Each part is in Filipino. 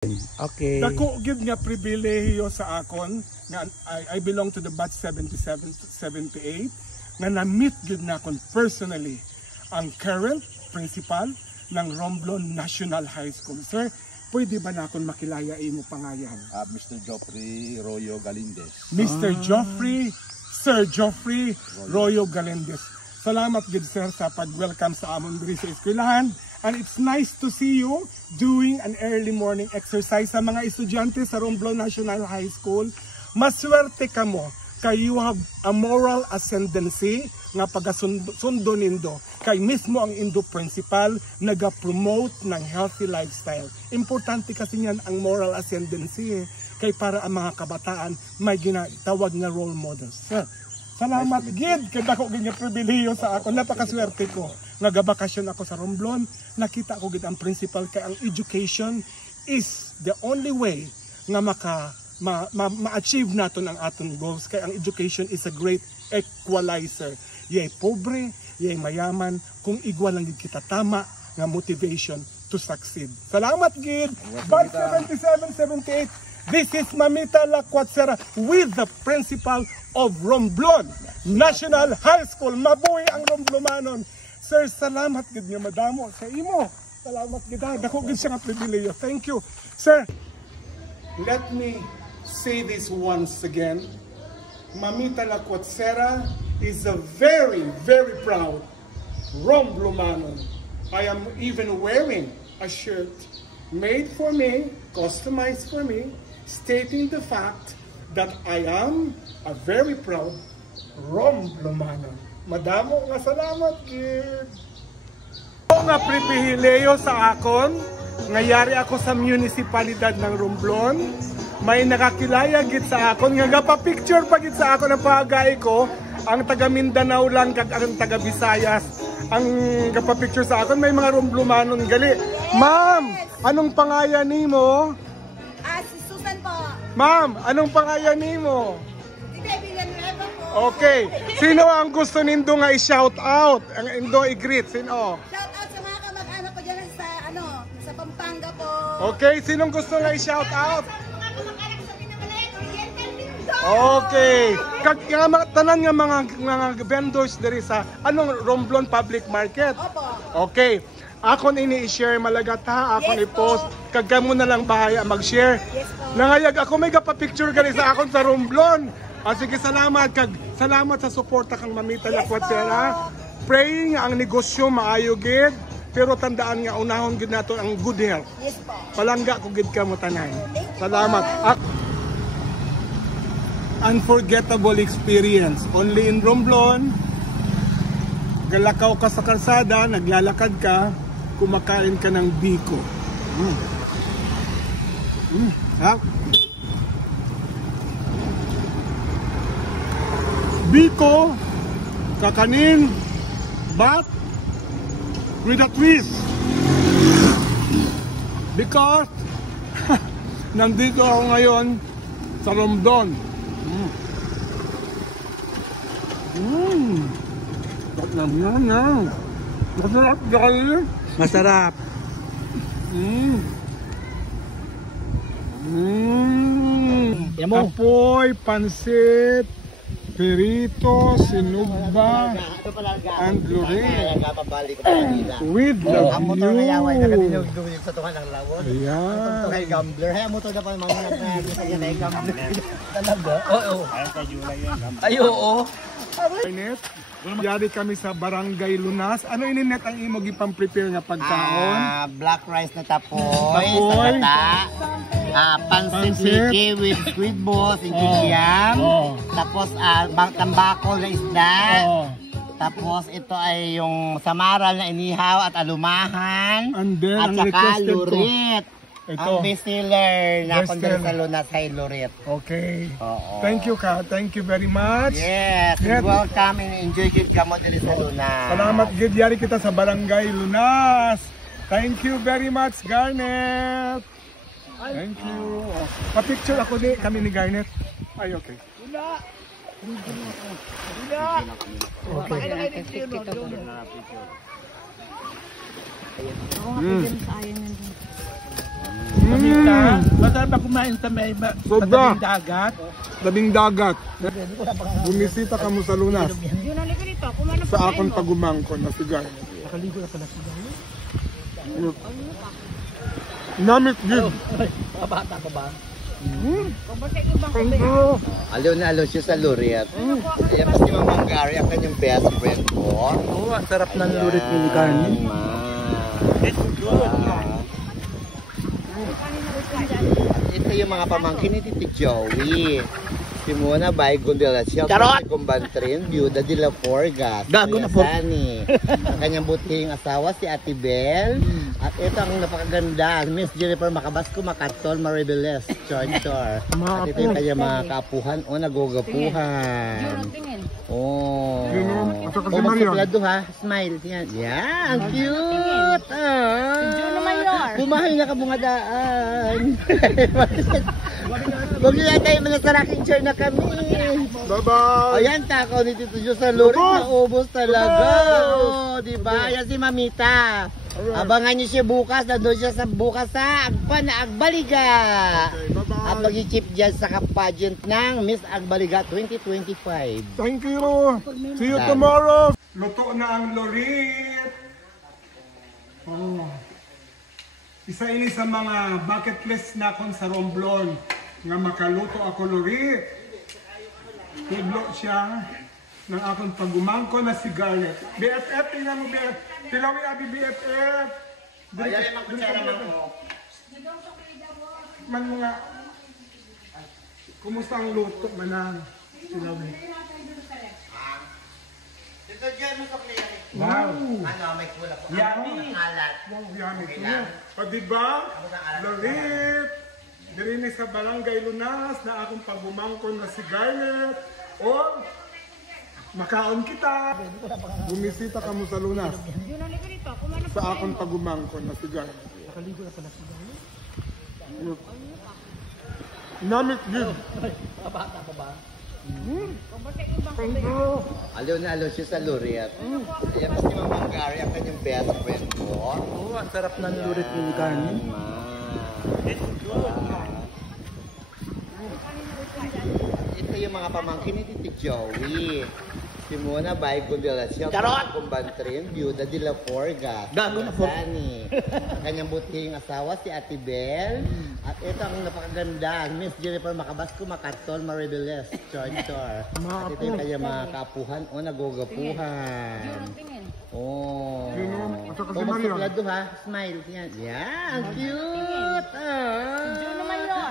Okay. Dako gid nga pribilehiyo sa akon nga I belong to the batch 77-78 nga na-meet gid na akon personally ang current principal ng Romblon National High School. Sir, pwede ba na akon makilaya imo pangayan? Mr. Joffrey Royo Galindez. Mr. Sir Joffrey Royo Galindez. Salamat gid sir sa pag-welcome sa amon diri sa eskwelahan. And it's nice to see you doing an early morning exercise sa mga estudyante sa Romblon National High School. Maswerte ka mo kay you have a moral ascendancy nga pagasundo nindo kay mismo ang indo principal naga-promote ng healthy lifestyle. Importante kasi yan ang moral ascendancy kay para ang mga kabataan may ginatawag na role models. Sir, salamat gid kay dako gid nga pribilehiyo sa ako. Napakaswerte ko. Nagabakasyon ako sa Romblon, nakita ko gid ang principal kay ang education is the only way nga ma-achieve naton ang aton goals kay ang education is a great equalizer. Yay pobre, yay mayaman, kung igwa lang gid kita tama nga motivation to succeed. Salamat gid. Batch 77-78. This is Mamita Lacuatsera with the principal of Romblon National High School. Mabuhay ang Romblomanon. Sir, salamat gid nga madamo sa imo. Salamat gid. Dako gid siya nga pribilehiyo. Thank you. Sir, let me say this once again. Mamita Lacuatsera is a very, very proud Romblomanon. I am even wearing a shirt made for me, customized for me, stating the fact that I am a very proud Romblomanon. Madamo nga salamat gid. Nga pribilehiyo sa akon, ngayari ako sa munisipalidad ng Romblon. May nakakilaya gid sa akon nga gapa-picture pa gid sa akon ang pagay ko. Ang taga Mindanao lang kag ang taga Visayas ang gapa-picture sa akon. May mga Romblomanon gali. Ma'am, anong pangalan nimo? Si Susan po. Ma'am, anong pangalan nimo? Si Kaibigan Nueva po. Okay. Sino ang gusto nindo nga i-shout out? Ang indo i-greet sino? Shout out sa mga kamag-anak ko dyan sa sa Pampanga po. Okay, sinong gusto nga i-shout out? Sa mga kamag-anak sa Pinamalayan, Oriental Mindoro. Okay. Kag tanan nga mga vendors diri sa anong Romblon Public Market. Opo. Okay. Akon ini i-share malagata, akon Yes, i-post. Kag kamo na lang bahaya mag-share. Yes po. Nangayag ako may gapa-picture gali sa akon sa Romblon. Sige, salamat kag salamat sa suporta kang Mamita Lacuatsera. Praying ang negosyo maayo gid, pero tandaan nga unahon gid nato ang good health. Yes po. Palangga ko gid ka mo tanan. Salamat. Unforgettable experience only in Romblon. Galakaw ka sa kalsada, naglalakad ka, kumakain ka ng biko. Biko, kakanin, but with a twist. Because nandito ako ngayon sa Romblon. Masarap dahil. Masarap. Apoy, pansit, perito, sinugba, and lurin. With the view. Ayan. Ay, oo. Yari kami sa Barangay Lunas. Ano ininet ang imo gipang-prepare nga pagkaon? Black rice na tapoy, sa gata, pansit wiki with squid balls and kikiam. Tapos tambakol na isda. Tapos ito ay yung samaral na inihaw at alumahan. And then, at ang saka requested ko. lurit. Ito. Ang bestseller na kondensya sa Lunas ay lurit. Okay. Oo. Thank you ka. Thank you very much. Yes. Yes. Welcome and enjoy gid kamo diri sa Lunas. Salamat gid yari kita sa Barangay Lunas. Thank you very much, Garnet. Thank you. Pa-picture ako di kami ni Garnet. Ay, okay. Okay. Mamita, masarap ba kumain sa may Sobra. tabing dagat? Labing dagat. Bumisita ka mo sa Lunas. Yun ang ligo nito. Kung ano Sa akong pagumangkon na si Garnet. Nakaligo na pala siya. Namit gid. Bata pa ba? Aliw na aliw siya sa Luriat. Kaya pa si Mamang Gary, ang kanyang best friend ko. Oo, ang sarap ng lurit ni Carmen. It's good. Ito yung mga pamangkin ni Titi Joey. Si Mona Baygon de la Ciel, si Kumbantrin, Byuda de la Forgas. Gago na po. Ang kanyang butihing asawa, si Ate Bel. At ito ang napakaganda, Miss Jennifer Macabasco, Macatol, Maribeles, Chor. At ito yung kanyang mga kaapuhan o nagogapuhan. Oh. At saka si Oh, Marian. magsuplado ha. Smile. Yan. Yan. Ang cute. Kumain na ka mga daan. Huwag nyo tayo manasaraking chair na kami. Bye-bye. Ayan, takaw ni Tito Diyos sa Lorit. Naubos talaga. Oh, diba? Ayan si Mamita. Abangan niyo siya bukas. Nandun siya sa bukas sa Agpan na Agbaliga. At mag-chip dyan sa pageant ng Miss Agbaliga 2025. Thank you. See you tomorrow. Luto na ang Lorit. Oh. Isa ini sa mga bucket list na akong sa Romblon nga makaluto ako Lorit. Tudlo siya ng akong pagumangko na si Garnet. BFF, tingnan mo BFF. Tilawi abi BFF. Ayan yung magkutsara man ko. Man mga kumusta ang luto manang tilawi? Tito Jen, mo sa player. Wow! Ano, may kula po. Yummy! Alat. Wow, yummy ito. O diba? Lorit! Diri ni sa Barangay Lunas na akong pagumangkon na si Garnet. O makaon kita. Bumisita ka mo sa Lunas. Yun ang ligo nito. Kung ano Sa akong pagumangkon na si Garnet. Nakaligo na pala siya. Namit gid. Bata pa ba? Aliw na aliw siya sa Luriat. Kaya pa si Mamang Gary, ang kanyang best friend ko. Oo, ang sarap ng lurit ni Carmen. It's good. Ito yung mga pamangkin ni Titi Joey. Si Mona Baygon de la Ciel, Kumbantrin, Byuda de la Forgas. Gago na po. Ang kanyang butihing asawa, si Ate Bel. At ito ang napakaganda, Miss Jennifer Macabasco, Macatol, Maribeles, Chor. At ito yung kanyang mga kaapuhan o nagogapuhan. Oh. At saka si Oh, Marian. magsuplado ha. Smile. Yan. Yan. Ang cute.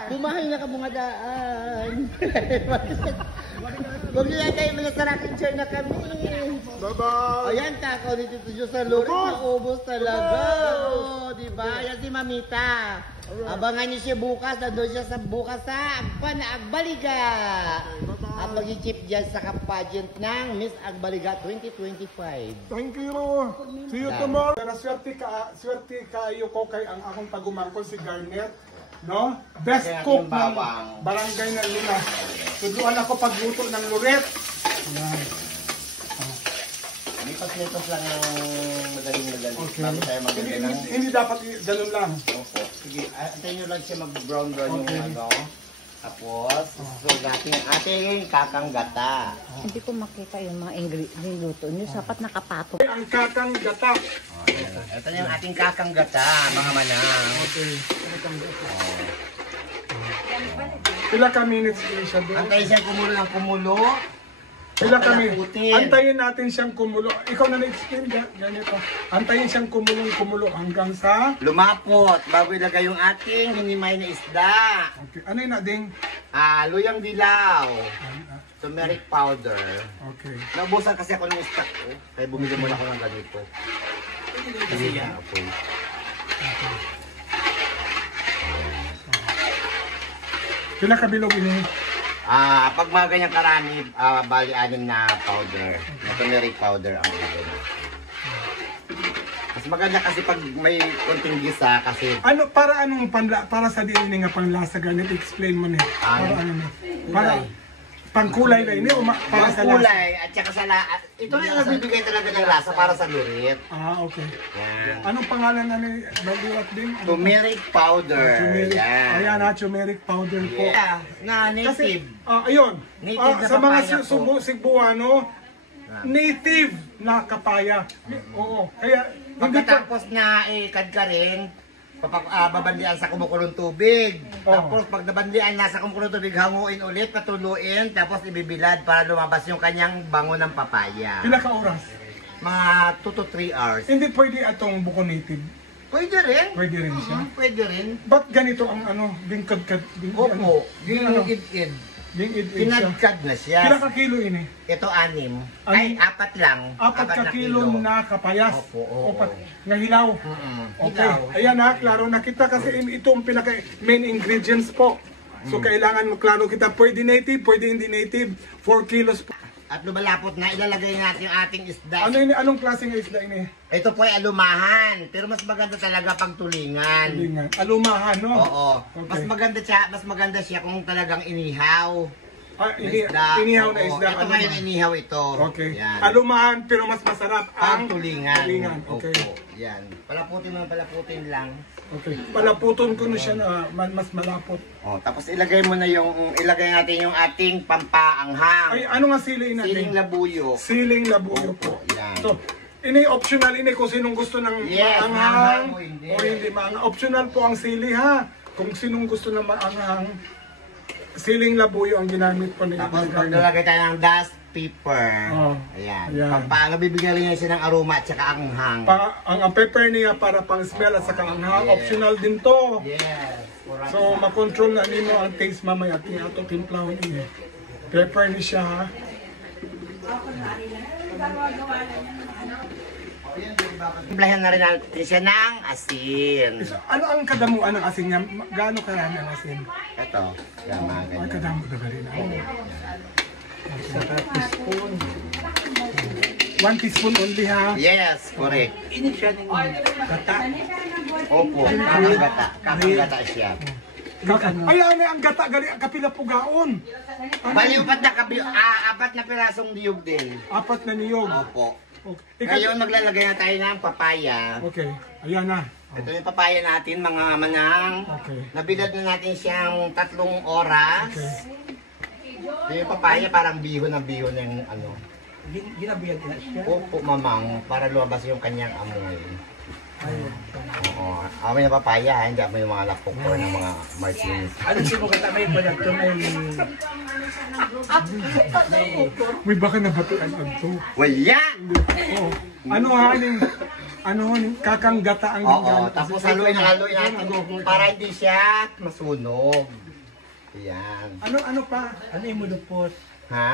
Kumain na ka mga daan. Huwag nyo tayo manasaraking chair na kami. Bye-bye. Ayan, takaw ni Tito Diyos sa Lorit. Naubos talaga. Oh, diba? Ayan si Mamita. Abangan niyo siya bukas. Nandun siya sa bukas sa Agpan na Agbaliga. At mag-chip dyan sa pageant ng Miss Agbaliga 2025. Thank you. See you tomorrow. Pero swerte kayo ko kay ang akong pagumangkon si Garnet. No? Best Kaya cook yung ng bawang. barangay ng Lunas. Tudluan ako pagluto ng Loret. Ayan. Lipas-lipas lang ang madaling-madali. Okay. Bago tayo maganda ng... Hindi dapat ganun lang. Opo. Sige, antayin nyo lang siya mag-brown-brown yung Okay. ano. Tapos, susugatin ang ating kakang gata. Hindi ko makita yung mga ingredients niyo. Sapat nakapatong. Ang kakang gata. Ito na yung ating kakang gata, mga manang. Okay. Pila ka minutes din siya doon? Antayin siya kumulo ng kumulo. Pila kami. Palaputin. Antayin natin siyang kumulo. Ikaw na na-explain ganito. Antayin siyang kumulo hanggang sa... Lumapot bago ilagay yung ating hinimay na isda. Okay. Ano yun nating? Luyang dilaw. Turmeric powder. Okay. Naubusan kasi ako ng stock ko. Kaya bumili muna ako ng ganito. Kasi yan. Okay. Pila ka bilog ini? Pag mga ganyang karami, bali 6 na powder. Na turmeric powder ang ilagay. Mas maganda kasi pag may konting gisa kasi Ano para anong para sa diin nga panlasa ganito explain mo ni. Para ano ni? Para Pangkulay na ini o para sa lasa? Kulay at saka sa lasa. Ito na yung nagbibigay talaga ng lasa para sa lurit. Okay. Yan. Anong pangalan na ni Baliwat din? Turmeric powder. Turmeric. Yan. Ayan turmeric powder po. Yeah, na Kasi, native. ayun, Native na sa mga papaya po. Cebuano, native na kapaya. Oo, kaya hindi pa, Pagkatapos na ikad ka rin, babandian sa kumukulong tubig. Tapos pag nabandian na sa kumukulong tubig, hanguin ulit, patuluin, tapos ibibilad para lumabas yung kanyang bango ng papaya. pinaka-oras. Mga 2 to 3 hours. Hindi pwede atong buko native. Pwede rin. Pwede rin siya. Pwede rin. Ba't ganito ang dingkad-kad? Opo, yung id-id. Dingid siya. Pinagkad na siya. Pila ka kilo ini? Ito 6. Ay, 4 lang. 4 ka na kilo na kapayas. Opo, oo. Opat na hilaw. Okay. Hilaw. Ayan klaro na kita kasi ito ang pinaka main ingredients po. So kailangan klaro kita, pwede native, pwede hindi native, 4 kilos po. At lumalapot na, ilalagay natin yung ating isda. Anong klaseng isda ini? Ito po ay alumahan, pero mas maganda talaga pag tulingan. Tulingan. Alumahan, no? Oo. Okay. Mas maganda siya kung talagang inihaw. Inihaw na Oo. isda. Ito ngayon inihaw ito. Okay. Yan. Alumahan, pero mas masarap Ang ang tulingan. tulingan. Okay. Opo. Yan. Palaputin lang. Okay. Palaputon ko na siya na mas malapot. Oh, tapos ilagay natin yung ating pampaanghang. Ay, ano nga sili natin? Siling labuyo. Siling labuyo po. Yan. So, ini optional ini kung sinong gusto ng Yes, maanghang maanghang o hindi. o hindi maanghang. Optional po ang sili ha. Kung sinong gusto ng maanghang, siling labuyo ang ginamit po ni Tapos Garnet. maglalagay tayo ng dust pepper. Oh. Ayan. Ayan. Paano bibigyan rin siya ng aroma at saka anghang. Ang pepper niya para pang smell at saka anghang. Yes. Optional din to. Yes. So, makontrol na nino ang taste mamaya at ato timplahon niya. Pepper ni siya ha. Timplahan na rin natin siya ng asin. Ano ang kadamuan ng asin niya? Gaano karami ang asin? Ito. Yan, mga Ay, ganyan. kadamo na rin. 1 teaspoon only ha. Yes, correct. Ini siya ng kata. Opo, kakang-gata. Kakang-gata siya. Ay, ano ang gata gali kapila pugaon. Bali, apat na pirasong niyog din. 4 na niyog. Opo. Okay. Ngayon, maglalagay na tayo ng papaya. Okay. Ayan na. Ito yung papaya natin, mga manang. Okay. Nabilad na natin siyang 3 oras. Okay. Ito yung papaya, parang bihon na yung ano. Ginabiyad na siya. Opo, mamang, para lumabas yung kanyang amoy. Oo. Amoy na papaya, hindi amoy yung mga lapok or ng mga martinis. Ano siya mo katamay pa na ito may... May baka nabatuan ang to. Wala! Oh. Ano ha? Ning kakang gata ang Oo, ginagamit. tapos haluin natin para hindi siya masunog. Yan. Ano pa? Ano yung mulupot? Ha?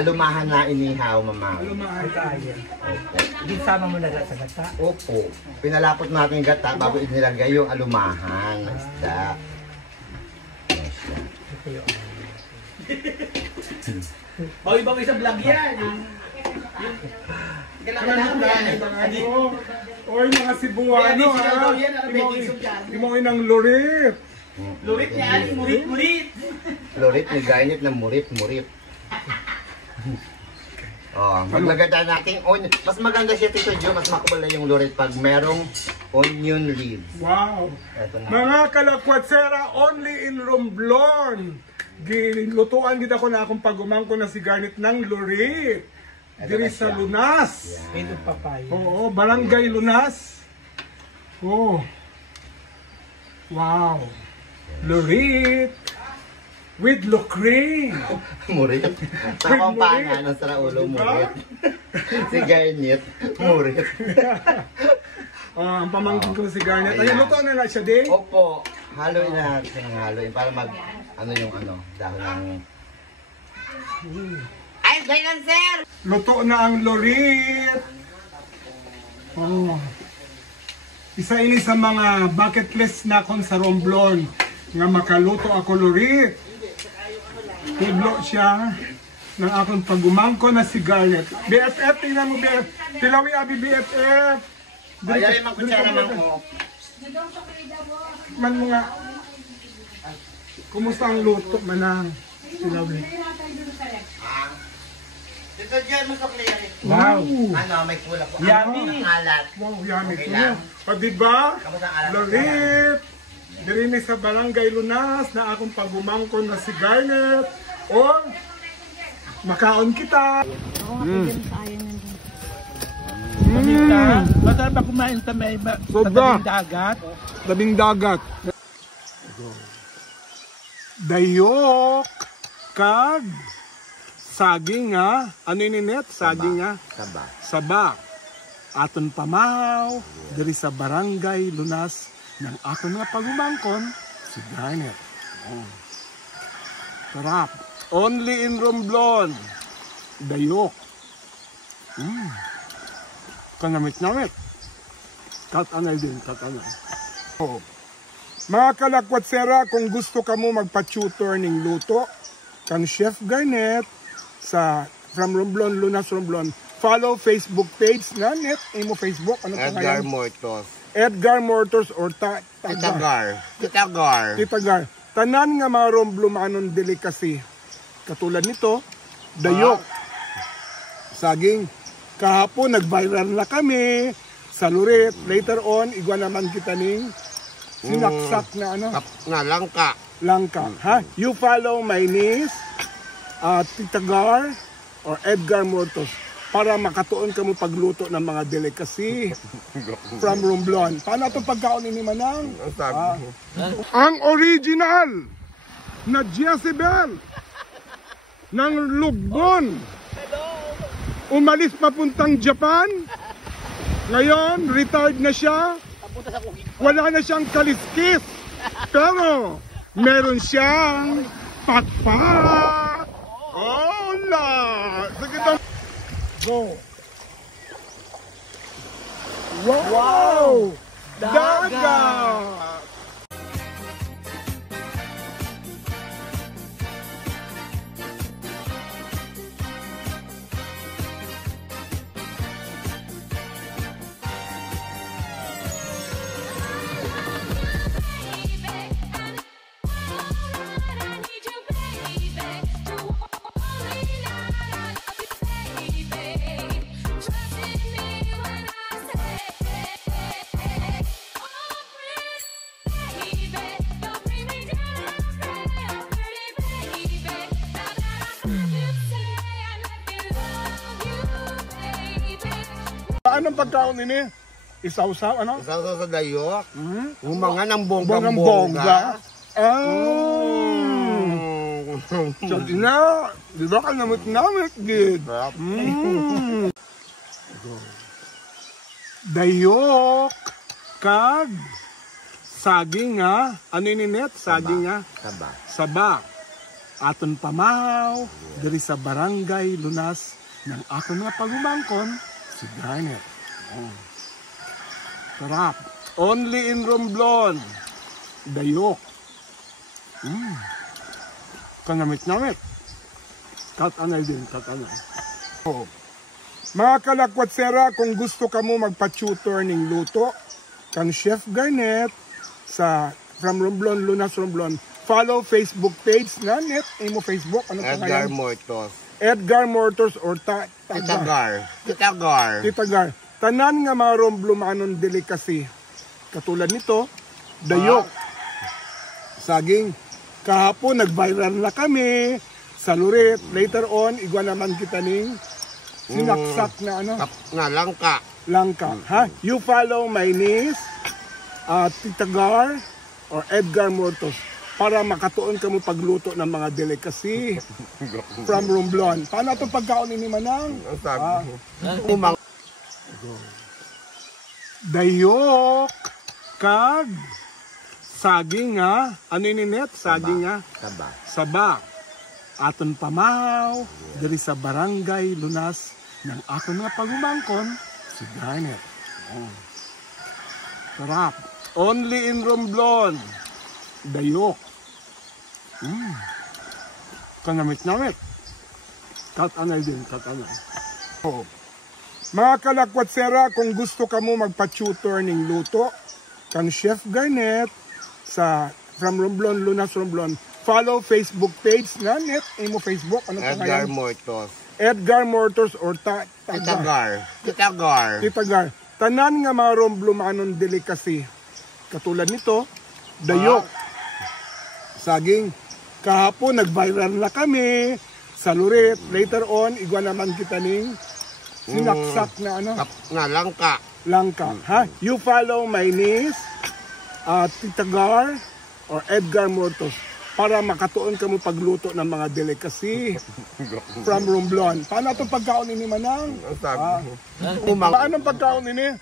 Alumahan na inihaw, mama. Lumaay. Kaya. Opo. Hindi sama mo na sa gata. Opo. Pinalapot natin yung gata bago inilagay yung alumahan na isda. Yan siya. Ito yun. Bawi-bawi sa vlog yan. Oy, mga Cebuano ha. Imoy ng lurit. Lurit niya, aling murit-murit. Lurit ni Garnet na murit-murit. Maglagay tayo nating onion. Mas maganda siya, Tito Jo, mas makubala yung lurit pag merong onion leaves. Wow. Ito na. Mga kalakwatsera, only in Romblon. Gilutuan gid ako na akong pagumangko na si Garnet ng lurit. Ito Diri na sa siya. Lunas. May papaya. Oo, Barangay Lunas. Oh. Wow. Lurit. With Lucre. Murit. Sa kampana, nasa raulo, murit. Si Garnet, murit. Ang pamangkin ko si Garnet. Ayan. Ay, luto na siya din. Opo, haluin na natin ng haluin para mag, dahon ng... Ay, ganyan, sir! Luto na ang lurit. Oh. Isa ini sa mga bucket list na kon sa Romblon nga makaluto ako lurit. Tidlo siya ng akong pagumangko na si Garnet. BFF, tingnan mo BFF. Tilawi abi BFF. Ay, mang kutsara man ko. Man mo nga. Kumusta ang luto manang? Sinabi. Dito dyan mo sa player. Wow! Ano, may pula po. Yummy! Alat. Wow, yummy Okay ito. lang. Padiba? Kamusta ang alat? Lalit! Dirinis sa Barangay Lunas na akong pagumangkon na si Garnet. O, makaon kita! Masarap ba kumain sa may Sobra. tabing dagat? Tabing dagat. Dayok! Kag! Saging nga. Ano yun net? Saging nga. Saba. Saba. Aton pamahaw. Diri sa Barangay Lunas ng ako nga pagumangkon si Garnet. Oh. Sarap. Only in Romblon. Dayok. Kanamit-namit. Katanay din, katanay. Oh. Mga kalakwatsera, kung gusto ka mo magpa-tutor ng luto, kang Chef Garnet sa From Romblon, Lunas Romblon, follow Facebook page na net. Imo Facebook, ano pa Edgar ngayon? Mortos. Edgar Mortos or Titagar. Titagar. Tanan nga mga Romblomanon delicacy. Katulad nito, dayok. Saging. Kahapon, nag-viral na kami sa Lurit. Later on, igwa naman kita ning sinaksak na ano? Nga, langka. Langka. Ha? You follow my niece, Titagar or Edgar Mortos para makatuon ka mo pagluto ng mga delicacy from Romblon. Paano itong pagkaon ni Manang? Ang original na Jezebel ng Lugbon. Umalis papuntang Japan. Ngayon, retired na siya. Wala na siyang kaliskis. Pero, meron siyang patpat. Hola! Sige daw. Go. Wow! Dagat! Anong pagkaon ini? Isaw-saw, ano? Isaw sa dayok. Humangan ng bonggang-bongga. Bongga. Sabi na, di ba ka namit-namit, gid? Dayok. Kag. Saging nga. Ano yun net? Saging nga. Saba. Saba. Aton pamahaw. Diri sa Barangay Lunas ng ako nga pagumangkon si Garnet. Oh. Sarap. Only in Romblon. Dayok. Kanamit-namit. Katanay din, katanay. Oh. Mga kalakwatsera, kung gusto ka mo magpa-tutor ng luto, kang Chef Garnet sa From Romblon, Lunas Romblon, follow Facebook page na net. Imo Facebook, ano pa Edgar ngayon? Mortos. Edgar Mortos or Titagar. Titagar. Tanan nga mga Romblomanon delicacy. Katulad nito, dayok. Saging. Kahapon, nag-viral na kami sa Lurit. Later on, igwa naman kita ning sinaksak na ano? Nga, langka. Langka. Ha? You follow my niece, Titagar or Edgar Mortos para makatuon ka mo pagluto ng mga delicacy from Romblon. Paano itong pagkaon ni Manang? Dayok. Kag. Saging nga. Ano yun net? Saging nga. Saba. Saba. Aton pamahaw. Diri sa Barangay Lunas ng ako nga pagumangkon si Garnet. Oh. Sarap. Only in Romblon. Dayok. Kanamit-namit. Katanay din, katanay. Oh. Mga kalakwatsera, kung gusto ka mo magpa-tutor ng luto, kang Chef Garnet sa From Romblon, Lunas Romblon, Follow Facebook page na net. Imo Facebook. Ano Edgar pangalan? Mortos. Edgar Mortos or Titagar. Titagar. Tanan nga mga romblomanon delicacy. Katulad nito, dayok. Saging. Kahapon, nag-viral na kami. Sa Lurit. Later on, igwa naman kita ning sinaksak na ano? Langka. Ha? You follow my niece, Titagar or Edgar Mortos para makatuon ka mo pagluto ng mga delicacy from Romblon. Paano itong pagkaon ini manang? Paano pagkaon ini?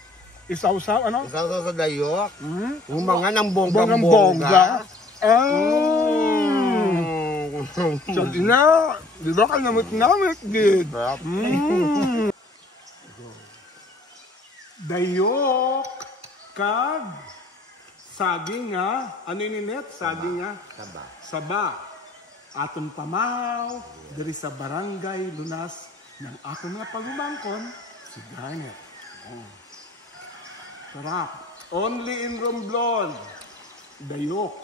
Isaw-saw, ano? Isaw-saw sa dayok. Humangan ng Bongga. bonggang-bongga. Sabi na, di ba ka namit-namit, gid? Dayok, kag, saging nga, ano yun net? Saging nga? Saba. Atong pamahaw, diri sa barangay Lunas, ng ako nga pagumangkon, si Garnet. Sarap. Only in Romblon. Dayok.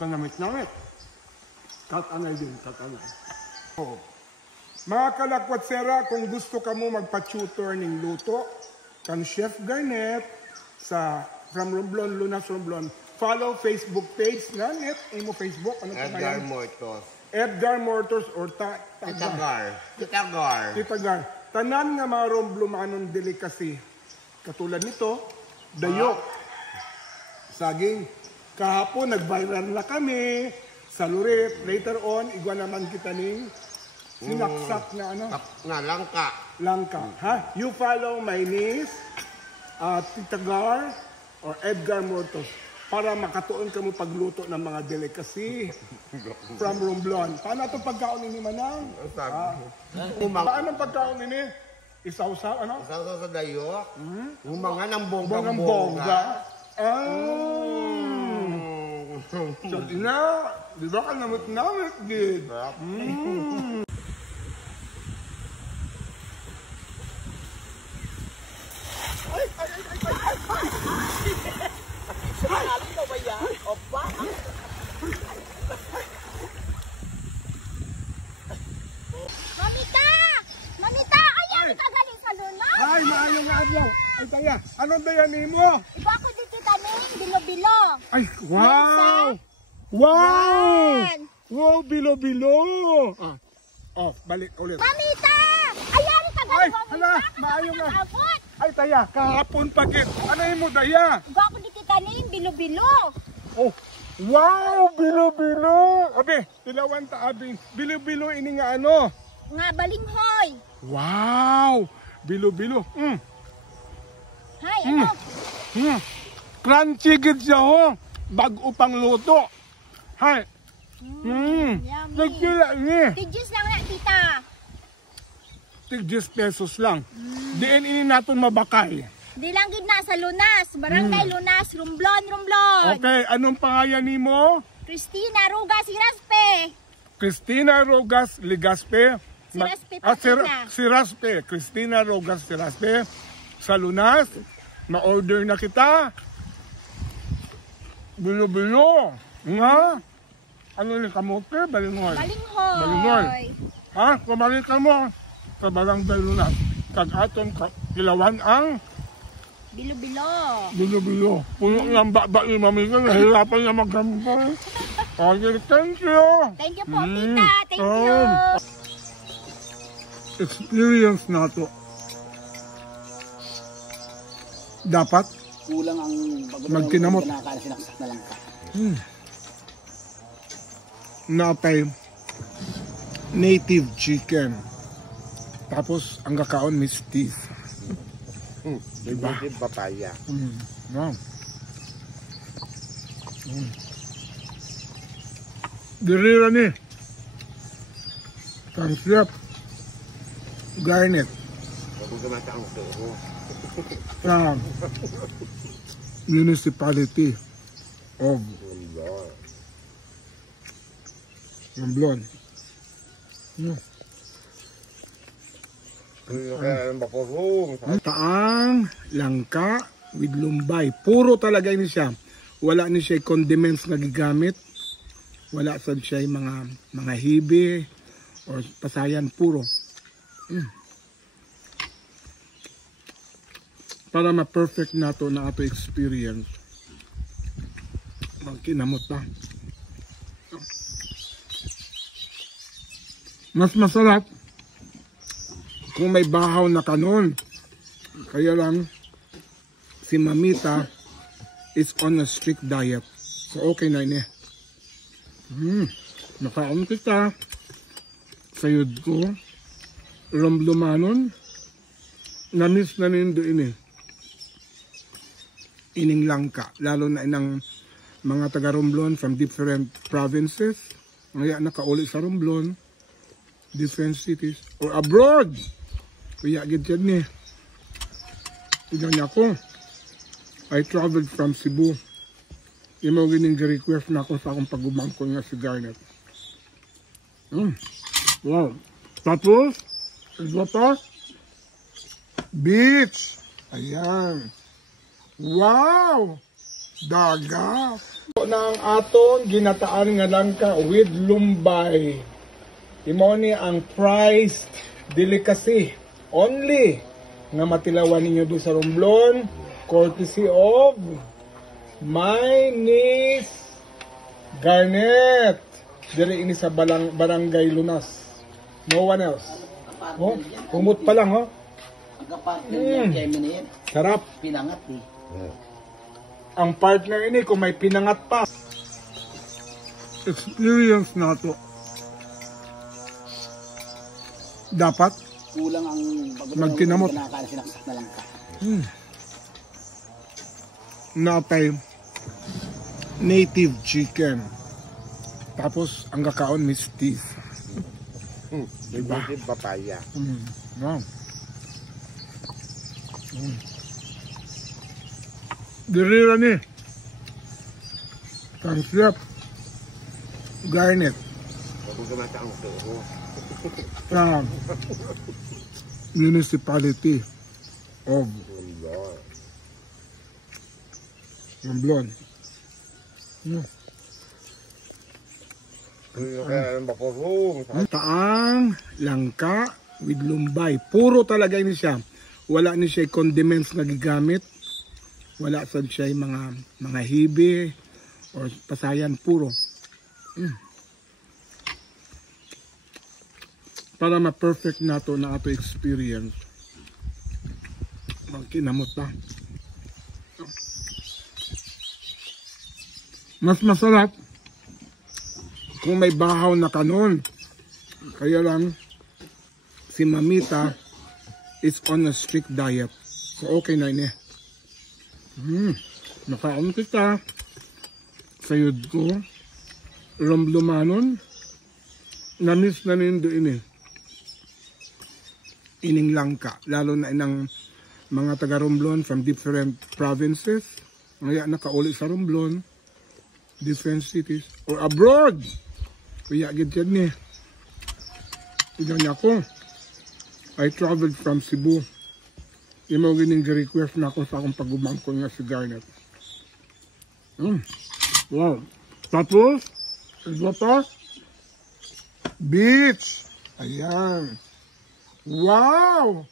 Kanamit-namit. Katanay din, katanay. Mga kalakwatsera, kung gusto ka mo magpa-tutor ng luto, kan Chef Garnet sa From Romblon, Lunas Romblon, follow Facebook page na net. Imo Facebook, ano Edgar pangalan? Mortos. Edgar Mortos or Titagar. Tanan nga mga romblomanon delicacy. Katulad nito, dayok. Saging. Kahapon, nag-viral na kami. Sa Lurit. Later on, igwa naman kita ning sinaksak na ano? Langka. Ha? You follow my niece, Titagar or Edgar Mortos para makatuon ka mo pagluto ng mga delicacy from Romblon. Paano itong pagkaon ini manang? Paano pagkaon ini? Isaw-saw, ano? Isaw-saw sa dayok. Humangan ng bonggang-bongga. Bongga. Sabi na, di ba ka namit-namit, gid? Mamita! Ayaw ka galing sa lunas! Ay, maayong nga adlaw. Ay, taya, anong dayanin mo? Iba ako dito tanin, bilo-bilo. Ay, wow! Wow! Yan. Wow, bilo-bilo! Balik ulit. Mamita! Ayaw ka Ay, galing sa hala, lunas! maayong nga. Abot! Ay, taya, kahapon pagit. Ano yung mo, daya? Iba ako dito tanin, bilo-bilo. Oh, wow, bilo-bilo! Abi, tilawan ta, abi. Bilo-bilo ini nga ano? Nga balinghoy. Wow! Bilo-bilo. Hay, ano? Crunchy gid siya, ho. Bago pang luto. Hay. Yummy. Nagkila ni. Tigis lang na, tita. Tig 10 pesos lang. Diin ini natin mabakay. Di lang gid na sa Lunas. Barangay Lunas, Romblon. Okay, anong pangalan ni mo? Christina Rugas Iraspe. Christina Rogas Ligaspe. Siraspe, Siraspe. Christina Rogas Siraspe. Sa Lunas. Na-order na kita. Bilo-bilo. Nga. Ano ni kamote? Balinghoy. Balinghoy. Ha? Kumalik ka mo. Sa barangay Lunas. Kag-atong kilawan ang Bilo-bilo. bilo-bilo. Puno ng baba ni Mami ko. Nahirapan niya magkampay. Okay, thank you. Thank you po, tita. Thank you. Experience na to. Dapat Kulang ang magkinamot. sinaksak na lang ka. Natay native chicken. Tapos ang kakaon may stiff. Diba? Papaya. Wow. Dirira ni. Chef Garnet. From Municipality of Romblon. Taang langka with lumbay. Puro talaga ini siya. wala ni siya condiments nga gigamit. Wala sad siya mga hibi or pasayan puro. Para ma-perfect nato na ato experience. Magkinamot pa. Mas masarap kung may bahaw na kanon. Kaya lang si Mamita is on a strict diet. So okay na ini. Nakaon kita. Sayod ko. Rumlumanon. Namiss na nindo ini. Ining langka. Lalo na inang mga taga-Romblon from different provinces. Kaya nakauli sa Romblon. Different cities. Or abroad. Kaya gid ni. Tignan niya ako. I traveled from Cebu. Yung mga gining request na ako sa akong pagubangko nga si Garnet. Wow. Tapos, ito pa. Beach. Ayan. Wow. Dagat. Ito na ang atong ginataan nga langka with lumbay. Imo ni ang prized delicacy. Only nga matilawan ninyo doon sa Romblon. Courtesy of my niece Garnet. Diri ini sa Barangay Lunas. No one else. Oh, umot pa lang, oh. Sarap. Pinangat eh. Ang partner ini kung may pinangat pa. Experience na to. Dapat Kulang ang magkinamot. Sinaksak na lang ka. Napay native chicken. Tapos ang kakaon may teeth. Diba? Papaya. Wow. Dirira ni. Concept. Garnet. Municipality of Romblon. Taang langka with lumbay. Puro talaga ini siya. Wala ni siya condiments na gigamit. Wala sad siya mga hibi or pasayan puro. Para ma-perfect nato na ato experience. Magkinamot pa. Mas masarap kung may bahaw na kanon. Kaya lang si Mamita is on a strict diet. So okay na ini. Nakaon kita. Sayod ko. Rumlumanon. Namiss na nindo ini. Ining langka. Lalo na inang mga taga-Romblon from different provinces. Kaya nakauli sa Romblon. Different cities. Or abroad. Kaya gid ni. Tignan niya ako. I traveled from Cebu. Yung mga gining request na ako sa akong pagubangko nga si Garnet. Wow. Tapos, ito pa. Beach. Ayan. Wow.